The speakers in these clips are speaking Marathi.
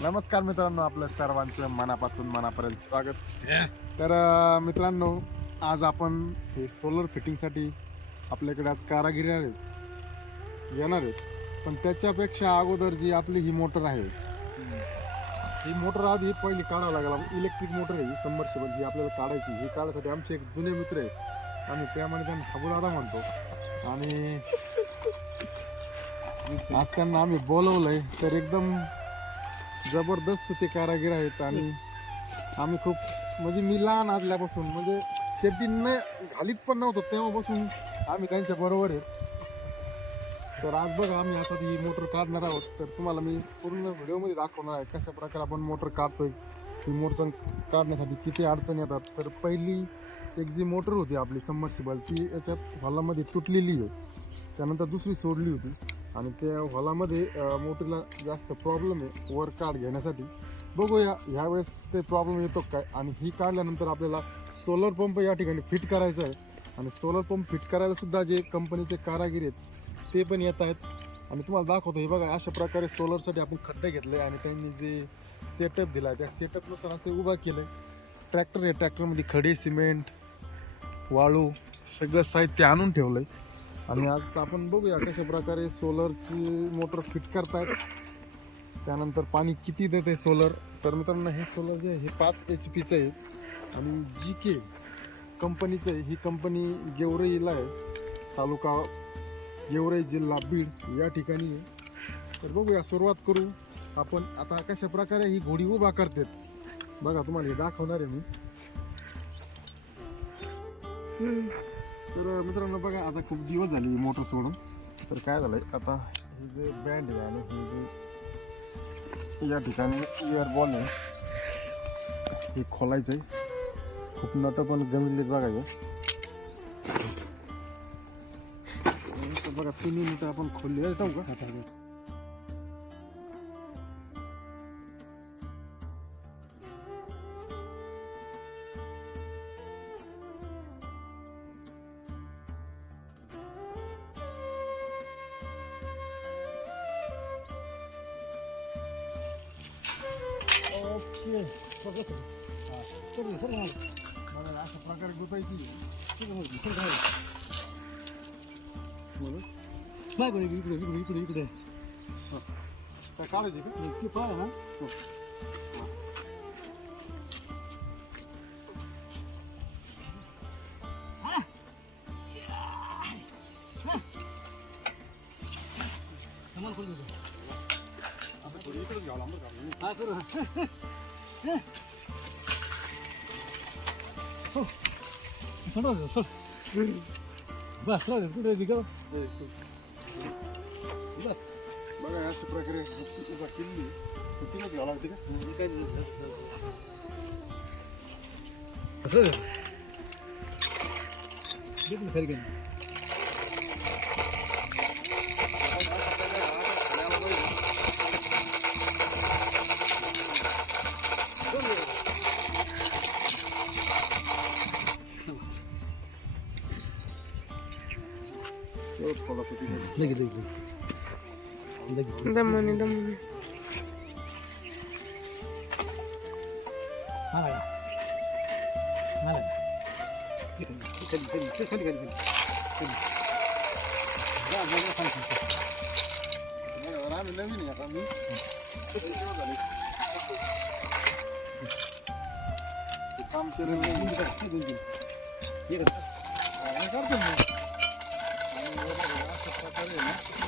नमस्कार मित्रांनो, आपलं सर्वांचं मनापर्यंत स्वागत. तर मित्रांनो, आज आपण हे सोलर फिटिंगसाठी आपल्याकडे आज कारागिरी येणार आहेत. पण त्याच्यापेक्षा अगोदर जी आपली ही मोटर आहे, ही मोटर आधी पहिली काढावं लागेल. इलेक्ट्रिक मोटर आहे ही सबमर्सिबल, जी आपल्याला काढायची. ही काढायसाठी आमचे एक जुने मित्र आहेत, आम्ही त्यामध्ये त्यांना हाबुदादा म्हणतो. आणि आज त्यांना आम्ही बोलवलंय, तर एकदम जबरदस्त ते कारागीर आहेत. आणि आम्ही खूप म्हणजे मी लहान असल्यापासून म्हणजे चड्डी न घालीत पण नव्हतं तेव्हापासून आम्ही त्यांच्या बरोबर आहे. तर आज बघा, आम्ही आता ही मोटर काढणार आहोत. तर तुम्हाला मी पूर्ण व्हिडिओमध्ये दाखवणार आहे कशा प्रकारे आपण मोटर काढतोय. ही मोटर काढण्यासाठी किती अडचणी येतात. तर पहिली एक जी मोटर होती आपली सबमर्सिबल, ती याच्यात हॉलामध्ये तुटलेली आहे. त्यानंतर दुसरी सोडली होती आणि त्या हॉलामध्ये मोटरला जास्त प्रॉब्लेम आहे वर काढ घेण्यासाठी. बघूया ह्यावेळेस ते प्रॉब्लेम येतो काय. आणि ही काढल्यानंतर आपल्याला सोलर पंप या ठिकाणी फिट करायचा आहे. आणि सोलर पंप फिट करायला सुद्धा जे कंपनीचे कारागीर आहेत ते पण येत आहेत. आणि तुम्हाला दाखवतो, हे बघा अशा प्रकारे सोलरसाठी आपण खड्डे घेतले आणि त्यांनी जे सेटअप दिला त्या सेटअपनुसार असे उभा केलं. ट्रॅक्टर आहे, ट्रॅक्टरमध्ये खडे, सिमेंट, वाळू सगळं साहित्य आणून ठेवलंय. आणि आज आपण बघूया कशा प्रकारे सोलरची मोटर फिट करतायत, त्यानंतर पाणी किती देते सोलर. तर मित्रांनो, हे सोलर जे आहे हे 5 HP आहे आणि GK कंपनीचं आहे. ही कंपनी गेवराईला आहे, तालुका गेवराई, जिल्हा बीड या ठिकाणी आहे. तर बघूया, सुरुवात करू आपण. आता कशा प्रकारे ही घोडी उभा करतात बघा, तुम्हाला हे दाखवणार आहे मी. तर मित्रांनो बघा, आता खूप दिवस झाले मोटर सोडून. तर काय झालंय, आता हे जे बँड आहे आणि हे जे या ठिकाणी इयर बॉल आहे हे खोलायचंय. खूप नट पण गमिले बघायचं. बघा, तिन्ही नट आपण खोलले येतो का हाताने. ओके, अशा प्रकारे गुतायची. इकडे काय काढायची का पाय ना. इकडेच घ्यावं लागलं. बघा अशा प्रकारे उभा केली, तिला घ्यावं लागते का. थोडासा दमने आम्ही नवीन आहे आता. मी काम केलं करतो मी. अशा प्रकारे म्हणजे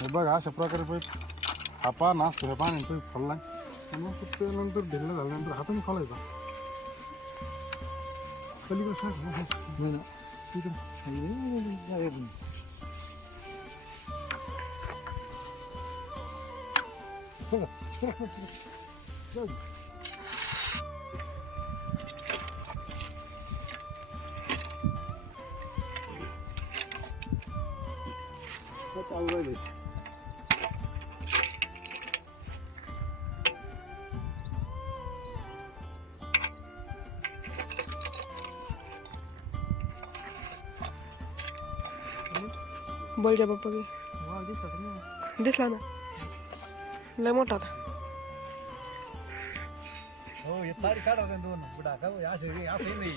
हे बघा अशा प्रकारे पाईप हा पान असतो ह्या पाण्याने पाईप खाल्लाय आणि मग ते नंतर ढिल्लं झाल्यानंतर हाताने खालायचा बळच्या बाप्पा दिसला ना लय मोठा होता. हो हे तारी काढा दोन बुडा का असे असं नाही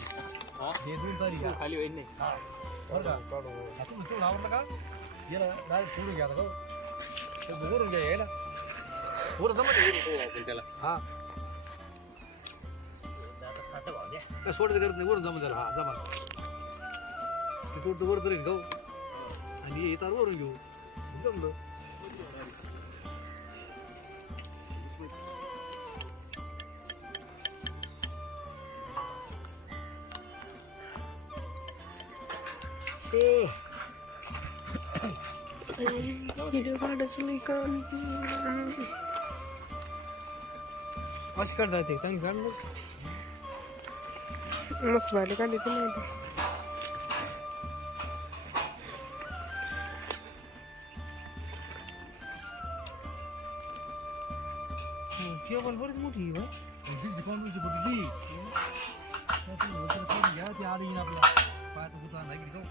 हे दोन तारी खाली होईल नाही हा बरं का काढू आता तू आवडलं का गेला डायरेक्ट सोडून घ्या का ते वरून घ्या यायला वरून जमत त्याला हा आता सोडायचं करत नाही वरून जमत त्याला हा जमा ते सोडतं वर तरी गाऊ आणि हे तार वरून घेऊ जमलं व्हिडिओ काढायचं नाही का अशी काढता येते चांगली काढ मस्त व्हायला काढायचं नाही आता. केबल बरीच मोठी घ्या ते आड येईन आपला पायात होता नाही घेऊ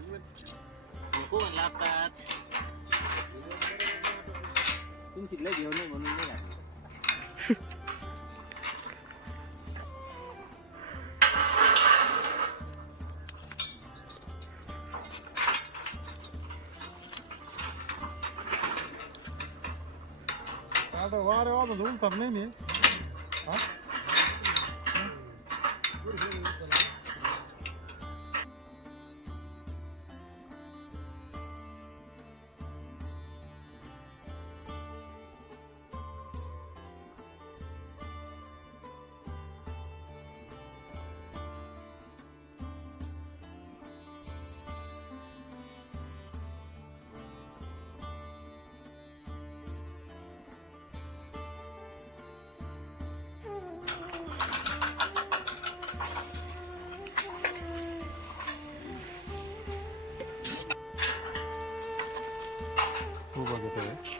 नको म्हणलं आताच तुमची लय घेऊन नाही म्हणून नाही घातलं. आता वारे वाजत उलतात नाही मी हा हो बघत आहे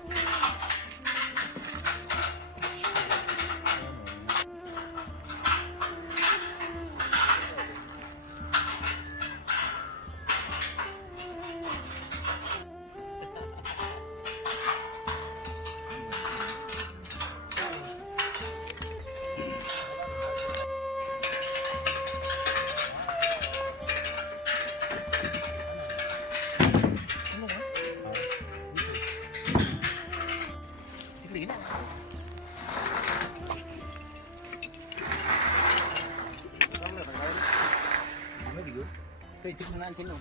काही तिकडून आणते ना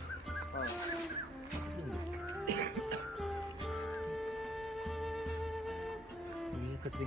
एकत्र